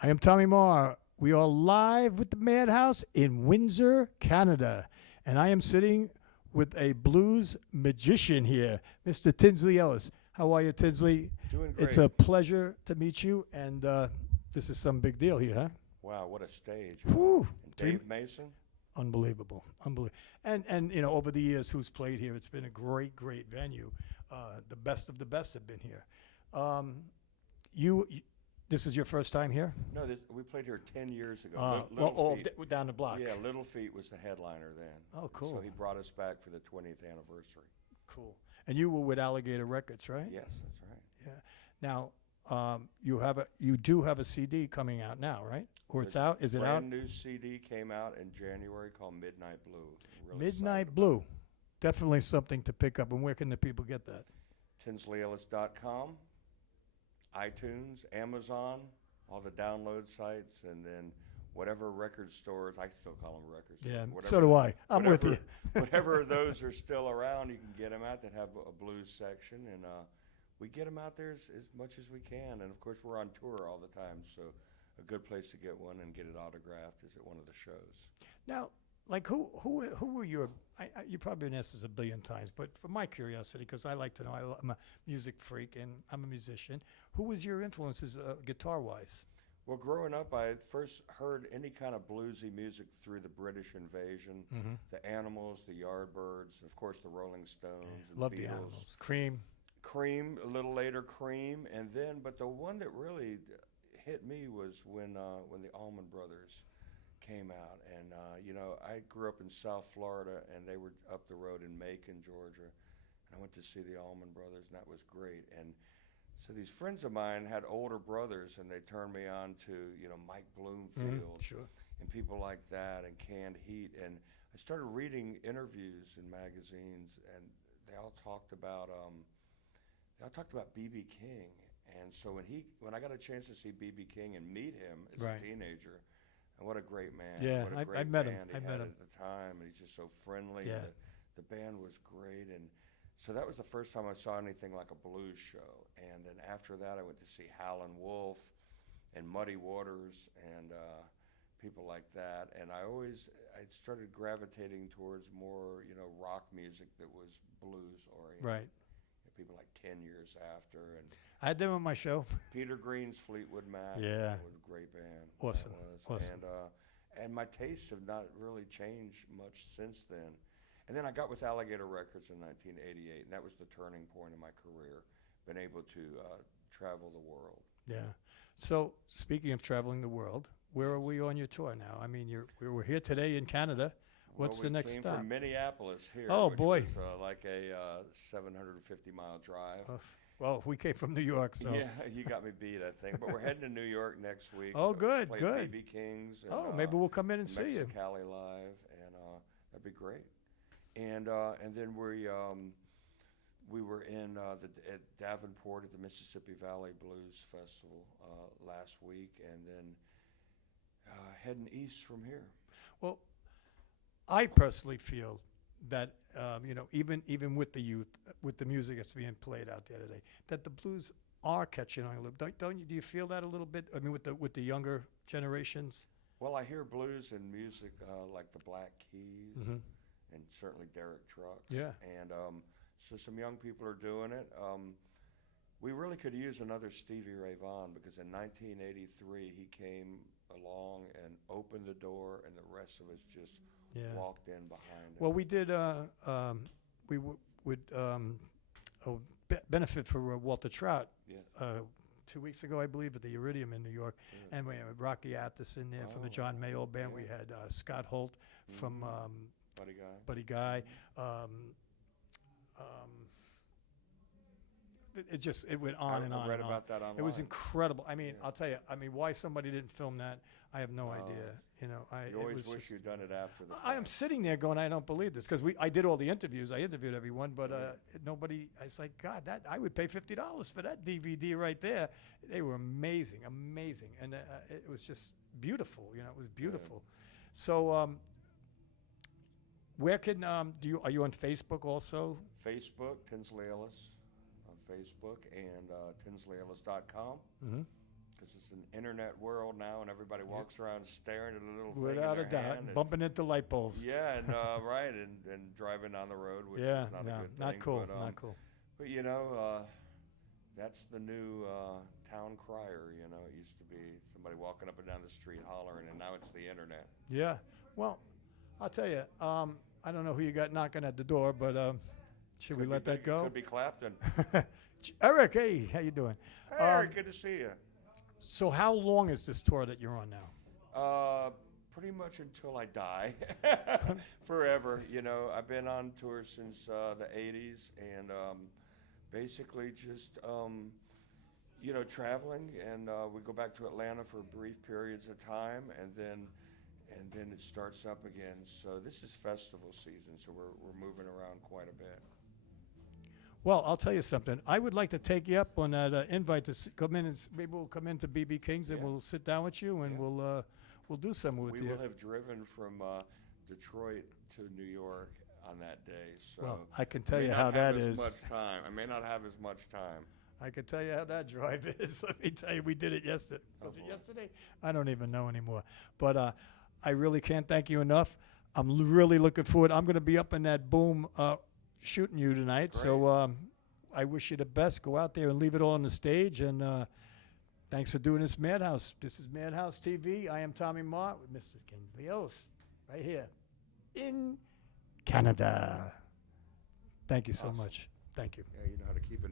I am Tommy Maher. We are live with the Madhouse in Windsor, Canada. And I am sitting with a blues magician here, Mr. Tinsley Ellis. How are you, Tinsley? Doing great. It's a pleasure to meet you, and this is some big deal here, huh? Wow, what a stage. Whew. And Dave Mason? Unbelievable, unbelievable. And you know, over the years, who's played here, it's been a great, great venue. The best of the best have been here. This is your first time here? No, we played here 10 years ago. Down the block. Yeah, Little Feet was the headliner then. Oh, cool. So he brought us back for the 20th anniversary. Cool. And you were with Alligator Records, right? Yes, that's right. Yeah. Now, you do have a CD coming out now, right? Or it's out? Is it out? Brand new CD came out in January called Midnight Blue. Really Midnight Blue. Definitely something to pick up. And where can the people get that? TINSLEYELLIS.com, iTunes, Amazon, all the download sites, and then whatever record stores, I still call them record stores. Yeah, whatever, so do I. I'm with you. Whatever those are still around, you can get them out that have a blues section, and we get them out there as much as we can. And of course, we're on tour all the time, so a good place to get one and get it autographed is at one of the shows. Now, like who were your? You probably been asked this a billion times, but for my curiosity, because I like to know, I'm a music freak and I'm a musician. Who was your influences guitar-wise? Well, growing up, I first heard any kind of bluesy music through the British invasion, the Animals, the Yardbirds, of course, the Rolling Stones, and Love the the Beatles. Animals. Cream. A little later, Cream, and then, but the one that really hit me was when the Allman Brothers came out, and you know, I grew up in South Florida, and they were up the road in Macon, Georgia, and I went to see the Allman Brothers, and that was great. And so these friends of mine had older brothers, and they turned me on to, you know, Mike Bloomfield, Sure. and people like that, and Canned Heat, and I started reading interviews in magazines, and they all talked about B.B. King. And so when I got a chance to see B.B. King and meet him as a teenager, and what a great man! Yeah, what a great I met him. band he had at the time, and he's just so friendly. Yeah. The band was great, and so that was the first time I saw anything like a blues show. And then after that, I went to see Howlin' Wolf and Muddy Waters and people like that. And I started gravitating towards more, you know, rock music that was blues oriented. Right. People like 10 Years After, and I had them on my show. Peter Green's Fleetwood Mac. Yeah. Was a great band. Awesome. Awesome. And my tastes have not really changed much since then. And then I got with Alligator Records in 1988, and that was the turning point in my career. Been able to travel the world. Yeah. So speaking of traveling the world, where are we on your tour now? I mean, we're here today in Canada. What's the next stop? stop? From Minneapolis here. Oh, which boy. Was, like a 750-mile drive. Well, we came from New York, so. Yeah, you got me beat, I think. But we're heading to New York next week. Oh, good, play good. B.B. King's. And, maybe we'll come in and see you. Mexicali live, and that'd be great. And then we were at Davenport at the Mississippi Valley Blues Festival last week, and then heading east from here. Well, I personally feel that you know, even with the youth, with the music that's being played out there today, that the blues are catching on a little. Don't you? Do you feel that a little bit? I mean, with the younger generations. Well, I hear blues and music like the Black Keys and certainly Derek Trucks. Yeah. And so some young people are doing it. We really could use another Stevie Ray Vaughan, because in 1983 he came along and opened the door, and the rest of us just walked in behind him. Well, we did. We would benefit for Walter Trout. Yeah. 2 weeks ago, I believe, at the Iridium in New York, and we had Rocky Aptis in there from the John Mayall Band. We had Scott Holt from Buddy Guy. It went on and on. I read and on. about that online. It was incredible. I mean, I'll tell you. I mean, why somebody didn't film that, I have no idea. You know, You always wish you'd done it after the fact. I am sitting there going, I don't believe this, because I did all the interviews. I interviewed everyone, but nobody. I was like, God, that I would pay $50 for that DVD right there. They were amazing, and it was just beautiful. You know, it was beautiful. So, where can are you on Facebook also? Facebook, Tinsley Ellis on Facebook, and TINSLEYELLIS.com. Mm-hmm. Because because it's an internet world now, and everybody walks around staring at a little thing Without in a their doubt, hand. and- bumping into light poles. Yeah, and right, and driving on the road, which Yeah, is not no, a good not thing. cool, but, not cool. But that's the new town crier. It used to be somebody walking up and down the street hollering, and now it's the internet. Yeah. Well, I'll tell you. I don't know who you got knocking at the door, but should we Could let be that go? Could be Clapton. Eric, hey, how you doing? Hey, Eric, good to see you. So how long is this tour that you're on now? Pretty much until I die, forever. I've been on tour since the '80s, and basically just traveling, and we go back to Atlanta for brief periods of time, and then it starts up again. So this is festival season, so we're moving around quite a bit. Well, I'll tell you something. I would like to take you up on that invite to come in, and maybe we'll come into BB King's and Yeah. we'll sit down with you and Yeah. we'll do some with We you. will have driven from Detroit to New York on that day. So Well, I can tell may you not how have that as is. Much time. I may not have as much time. I can tell you how that drive is. Let me tell you, we did it yesterday. Was it boy. yesterday? I don't even know anymore. But I really can't thank you enough. I'm really looking forward. I'm going to be up in that boom shooting you tonight. So I wish you the best. Go out there and leave it all on the stage. And thanks for doing this Madhouse. This is Madhouse TV. I am Tommy Mart with Mr. Tinsley Ellis right here in Canada. Thank you so Awesome. much. Thank you. Yeah, you know how to keep it.